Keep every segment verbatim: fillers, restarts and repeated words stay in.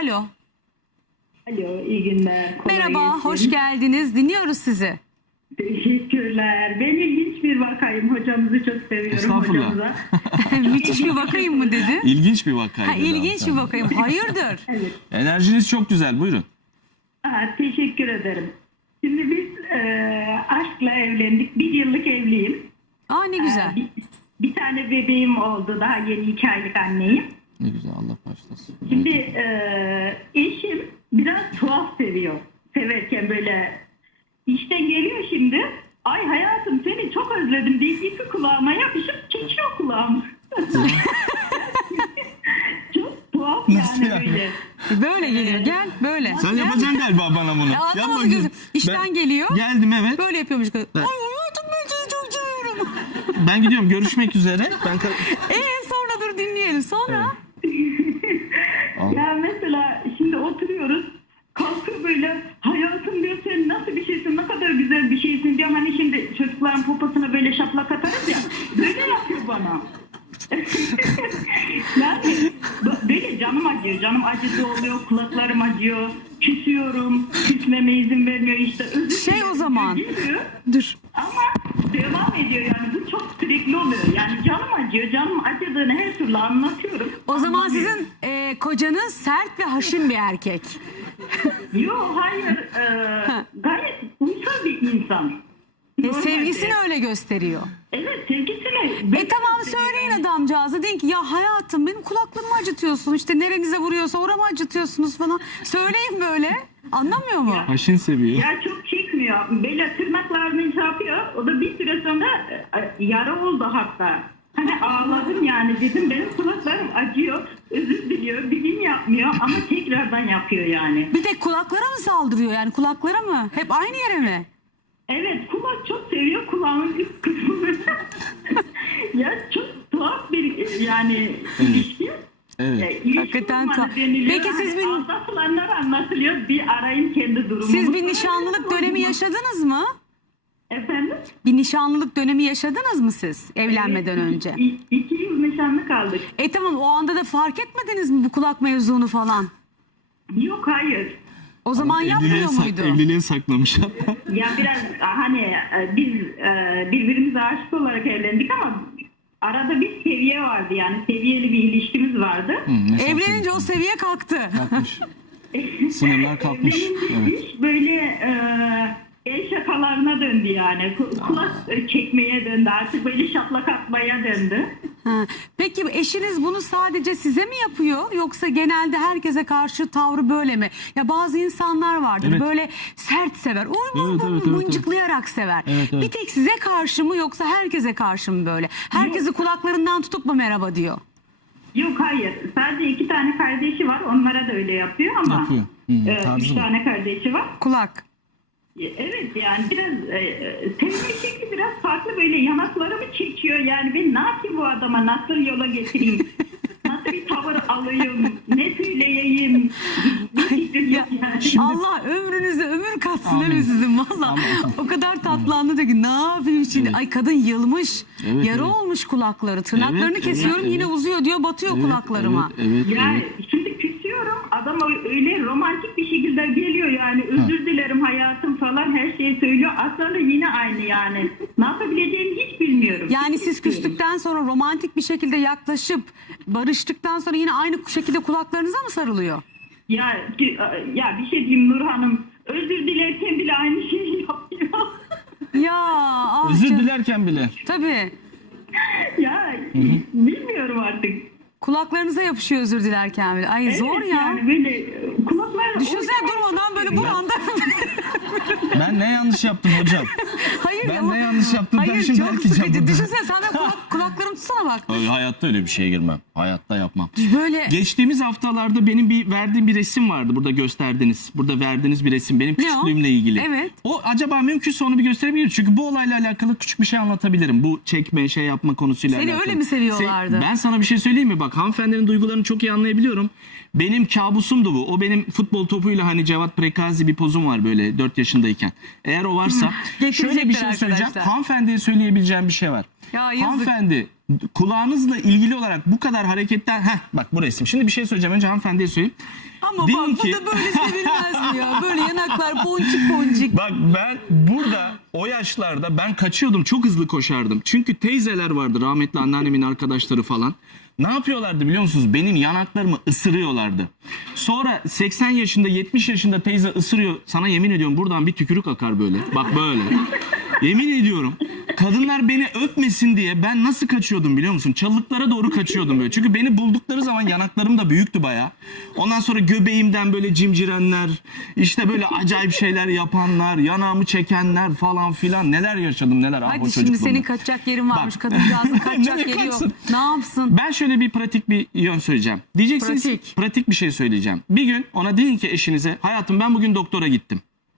Alo. Alo, iyi günler. Kolay Merhaba, gelsin. hoş geldiniz. Dinliyoruz sizi. Teşekkürler. Ben ilginç bir vakayım. Hocamızı çok seviyorum. Estağfurullah. Hocamıza. Müthiş bir vakayım mı dedi? İlginç bir vakaydı. Ha, ilginç bir vakayım. Hayırdır? Evet. Enerjiniz çok güzel, buyurun. Aa, teşekkür ederim. Şimdi biz e, aşkla evlendik. Bir yıllık evliyim. Aa ne güzel. Bir, bir tane bebeğim oldu. Daha yeni iki aylık anneyim. Ne güzel, Allah başlasın. Şimdi e, eşim biraz tuhaf seviyor. Severken böyle işten geliyor şimdi. Ay hayatım seni çok özledim deyip ipi kulağıma yapışıp çekiyor kulağımı. Çok tuhaf Nasıl yani yani? böyle. Böyle geliyor. Gel böyle. Sen Gel. yapacaksın galiba bana bunu. Ya, Yap anlamadım bakayım. gözüm. İşten Ben- geliyor. Geldim, evet. Böyle yapıyormuş. Ay Ben- hayatım ben seni çok seviyorum. Ben gidiyorum, görüşmek üzere. Ben ka- Eee sonra dur dinleyelim. Sonra? Ya mesela şimdi oturuyoruz. Kalkıyor böyle hayatım diyor sen nasıl bir şeysin ne kadar güzel bir şeysin diyor. Hani şimdi çocukların poposuna böyle şaplak atarız ya. Böyle yapıyor bana. Yani böyle canım acıyor. Canım acısı oluyor. Kulaklarım acıyor. Küsüyorum. Küsmeme izin vermiyor işte. Özür Şey dilerim o zaman. diyor. Dur. Ama devam ediyor yani. Bu çok sürekli oluyor. Yani canım acıyor. Canım acıdığını her türlü anlatıyorum. O zaman Anlamıyor. sizin e, kocanız sert ve haşin bir erkek. Yok hayır. E, gayet uysal bir insan. E, Normalde. sevgisini öyle gösteriyor. Evet sevgisini. E tamam söyleyin adamcağıza. Deyin ki ya hayatım benim kulaklarımı acıtıyorsun. İşte nerenize vuruyorsa oramı acıtıyorsunuz falan. Söyleyin böyle. Anlamıyor mu? Haşin seviyor. Ya çok çekmiyor. Böyle tırnaklarını şey yapıyor. O da bir süre sonra e, yara oldu hatta. Hani ağladım yani dedim benim kulaklarım acıyor. Özür diliyor. Bilim yapmıyor ama tekrardan yapıyor yani. Bir tek kulaklara mı saldırıyor yani kulaklara mı? Hep aynı yere mi? Evet kulak çok seviyor kulağın üst kısmını. Ya çok tuhaf bir yani ilişki. Evet. E, ilişki Hakikaten uzmanı tuhaf. deniliyor. Peki siz Hani bir- aldatılanlar anlatılıyor. Bir arayın kendi durumumu. Siz bir nişanlılık dönemi yaşadınız mı? Efendim? Bir nişanlılık dönemi yaşadınız mı siz evlenmeden Evet, önce? İki, iki yıl nişanlı kaldık. E tamam o anda da fark etmediniz mi bu kulak mevzunu falan? Yok hayır. O zaman yapmıyor Evliliğe, sak- muydu? evliliğe saklamış. Ya biraz hani e, biz e, birbirimize aşık olarak evlendik ama arada bir seviye vardı yani seviyeli bir ilişkimiz vardı. Hı, ne Evlenince o saklamış. seviye kalktı. Kalkmış. Sınırlar kalkmış. Evlenince Evet. iş böyle e, el şakalarına döndü yani. Ku- Kulak e, çekmeye döndü artık böyle şaplak atmaya döndü. Ha. Peki eşiniz bunu sadece size mi yapıyor yoksa genelde herkese karşı tavrı böyle mi? Ya bazı insanlar vardır Evet. böyle sert sever, uy, Evet, uy, uy, evet, evet, mıncıklayarak sever. Evet, evet. Bir tek size karşı mı yoksa herkese karşı mı böyle? Herkesi kulaklarından tutup mu merhaba diyor? Yok hayır. Sadece iki tane kardeşi var. Onlara da öyle yapıyor ama Yapıyor. Hmm, e, tarzı üç bu. tane kardeşi var. Kulak. Evet yani biraz e, e, sevme şekli biraz farklı böyle yanaklarımı çekiyor yani ben ne yapayım bu adama nasıl yola getireyim nasıl bir tavır alayım ne söyleyeyim bir fikrim yok yani. Allah ömrünüze ömür katsın Amin. değil mi sizin valla? Amin. O kadar tatlı anladı ki ne yapayım şimdi? Evet. Ay kadın yılmış. Evet, Yara evet. olmuş kulakları. Tırnaklarını Evet, kesiyorum evet, yine evet. uzuyor diyor batıyor Evet, kulaklarıma. Evet, evet, Yani evet. şimdi küsüyorum adam öyle romantik bir şekilde geliyor yani özür dilerim hayatım falan her şeyi söylüyor aslında yine aynı yani ne yapabileceğimi hiç bilmiyorum. Yani siz küstükten sonra romantik bir şekilde yaklaşıp barıştıktan sonra yine aynı şekilde kulaklarınıza mı sarılıyor? Ya, ya bir şey diyeyim Nur Hanım özür dilerken bile aynı şeyi yapıyor. Ya ah Özür canım. dilerken bile. Tabii. Ya bilmiyorum artık. Kulaklarınıza yapışıyor özür dilerken bile. Ay zor Evet, ya. Yani böyle kulaklar... Düşünsene durmadan böyle bu anda. Ben ne yanlış yaptım hocam? Hayır Ben ya, ne yanlış yaptım? Ben Hayır şimdi çok herkese sıkıcı. burada. Düşünsene sen de kulak, kulaklarımı tutsana bak. Ay, hayatta öyle bir şeye girmem. Hayatta yapmam. Böyle Geçtiğimiz haftalarda benim bir verdiğim bir resim vardı. Burada gösterdiniz. Burada verdiğiniz bir resim. Benim Ne o? küçüklüğümle ilgili. Evet. O acaba mümkünse onu bir gösterebilir. Çünkü bu olayla alakalı küçük bir şey anlatabilirim. Bu çekme, şey yapma konusuyla Seni alakalı. öyle mi seviyorlardı? Se- Ben sana bir şey söyleyeyim mi? Bak hanımefendinin duygularını çok iyi anlayabiliyorum. Benim kabusumdu bu. O benim futbol topuyla hani Cevat Prekazi bir pozum var böyle dört yaşındayken. Eğer o varsa şöyle bir şey söyleyeceğim. arkadaşlar. Hanımefendiye söyleyebileceğim bir şey var. Ya yazık. Hanımefendi kulağınızla ilgili olarak bu kadar hareketler... Heh, bak bu resim. Şimdi bir şey söyleyeceğim. Önce hanımefendiye söyleyeyim. Ama Ama Deyin bak ki- bu da böyle sevilmez mi ya? Böyle yanaklar poncik poncik. Bak ben burada o yaşlarda ben kaçıyordum, çok hızlı koşardım. Çünkü teyzeler vardı, rahmetli anneannemin arkadaşları falan. Ne yapıyorlardı biliyor musunuz? Benim yanaklarımı ısırıyorlardı. Sonra seksen yaşında yetmiş yaşında teyze ısırıyor. Sana yemin ediyorum buradan bir tükürük akar böyle. Bak böyle. Yemin ediyorum. Kadınlar beni öpmesin diye ben nasıl kaçıyordum biliyor musun? Çalılıklara doğru kaçıyordum böyle. Çünkü beni buldukları zaman yanaklarım da büyüktü bayağı. Ondan sonra göbeğimden böyle cimcirenler, işte böyle acayip şeyler yapanlar, yanağımı çekenler falan filan. Neler yaşadım neler. Ah, o Hadi şimdi çocukluğumda. senin kaçacak yerin varmış. Bak. Kadıncağızın kaçacak Nereye yeri yok. kaçsın? Ne yapsın? Ben şöyle bir pratik bir yön söyleyeceğim. Diyeceksiniz Pratik. pratik bir şey söyleyeceğim. Bir gün ona deyin ki eşinize, hayatım ben bugün doktora gittim.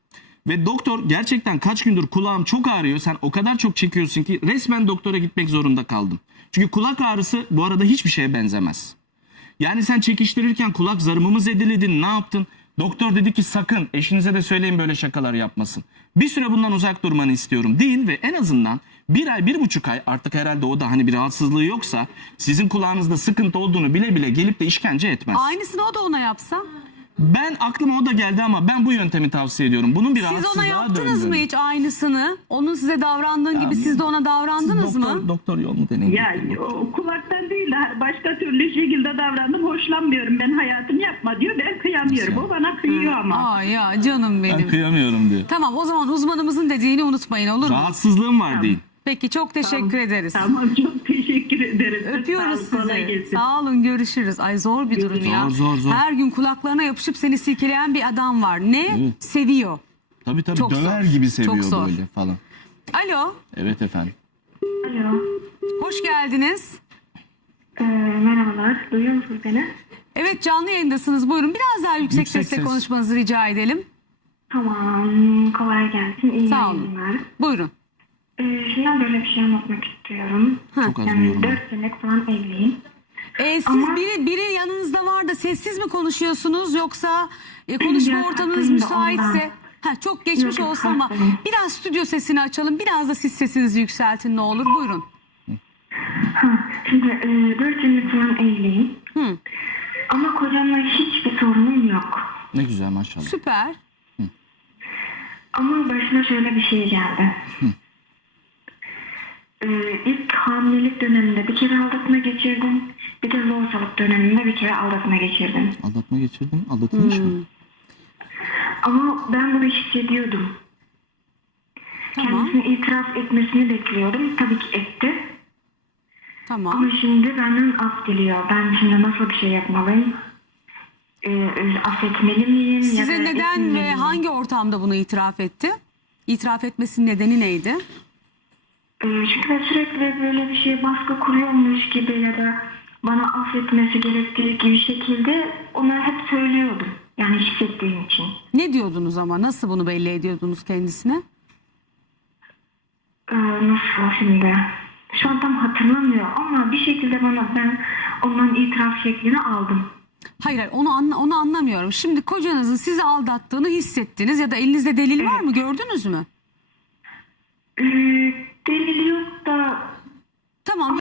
Ve doktor gerçekten kaç gündür kulağım çok ağrıyor. Sen o kadar çok çekiyorsun ki resmen doktora gitmek zorunda kaldım. Çünkü kulak ağrısı bu arada hiçbir şeye benzemez. Yani sen çekiştirirken kulak zarımı mı zedeledin, ne yaptın? Doktor dedi ki sakın eşinize de söyleyin böyle şakalar yapmasın. Bir süre bundan uzak durmanı istiyorum deyin ve en azından bir ay, bir buçuk ay artık herhalde o da hani bir rahatsızlığı yoksa sizin kulağınızda sıkıntı olduğunu bile bile gelip de işkence etmez. Aynısını o da ona yapsa. Ben aklıma o da geldi ama ben bu yöntemi tavsiye ediyorum. Bunun bir Siz ona rahatsızlığa yaptınız mı döndüğünü. hiç aynısını? Onun size davrandığı gibi siz de ona davrandınız doktor, mı? Doktor yolunu deneyin. Ya o kulaktan değil de başka türlü şekilde davrandım. Hoşlanmıyorum. Ben hayatım yapma diyor. Ben kıyamıyorum. O bana kıyıyor ama. Aa ya canım Ben benim. kıyamıyorum diyor. Tamam o zaman uzmanımızın dediğini unutmayın olur mu? Rahatsızlığım var deyin. Peki çok teşekkür ederiz. Tamam çok teşekkür ederiz. Öpüyoruz Sağ ol, kolay sizi. gelsin. Sağ olun görüşürüz. Ay zor bir durum Zor, ya. zor, zor. Her gün kulaklarına yapışıp seni silkeleyen bir adam var. Ne? Evet. Seviyor. Tabii tabii Çok döver zor. gibi Çok seviyor zor. böyle falan. Alo. Evet efendim. Alo. Hoş geldiniz. Ee, merhabalar. Duyuyor musunuz beni? Evet canlı yayındasınız. Buyurun biraz daha yüksek, Yüksek sesle ses. konuşmanızı rica edelim. Tamam. Kolay gelsin. İyi Sağ olun. yayınlar. Buyurun. Ee, şimdi ben böyle bir şey anlatmak istiyorum. Çok az Yani duyuyorum. dört senelik falan evliyim. Ee, siz Ama- biri, biri yanınızda var da sessiz mi konuşuyorsunuz yoksa e, konuşma Biraz ortamınız haklıyım da müsaitse? ondan. Ha, çok geçmiş Yok, yok, olsun ama haklıyım. biraz stüdyo sesini açalım. Biraz da siz sesinizi yükseltin ne olur. Buyurun. Ha, şimdi e, dört senelik falan evliyim. Hı, Ama kocamla hiçbir sorunum yok. Ne güzel maşallah. süper. Ama başına şöyle bir şey geldi. Ee, ilk hamilelik döneminde bir kere aldatma geçirdim. Bir de loğusalık döneminde bir kere aldatma geçirdim. Aldatma geçirdin. Aldatılmış mı? Ama ben bunu hissediyordum. Tamam. Kendisini itiraf etmesini bekliyordum. Tabii ki etti. Tamam. Ama şimdi benden af diliyor. Ben şimdi nasıl bir şey yapmalıyım? Ee, affetmeli miyim? ya Size da neden etmemeli ve miyim? hangi ortamda bunu itiraf etti? İtiraf etmesinin nedeni neydi? Ee, çünkü ben sürekli böyle bir şey baskı kuruyormuş gibi ya da bana affetmesi gerektiği gibi şekilde ona hep söylüyordum. Yani hissettiğim için. Ne diyordunuz ama? Nasıl bunu belli ediyordunuz kendisine? Ee, nasıl şimdi? Şu an tam hatırlamıyor ama bir şekilde bana ben ondan itiraf şeklini aldım. Hayır hayır onu, anla, onu anlamıyorum. Şimdi kocanızın sizi aldattığını hissettiniz ya da elinizde delil var mı? Gördünüz mü? Ee, delil yok da Tamam.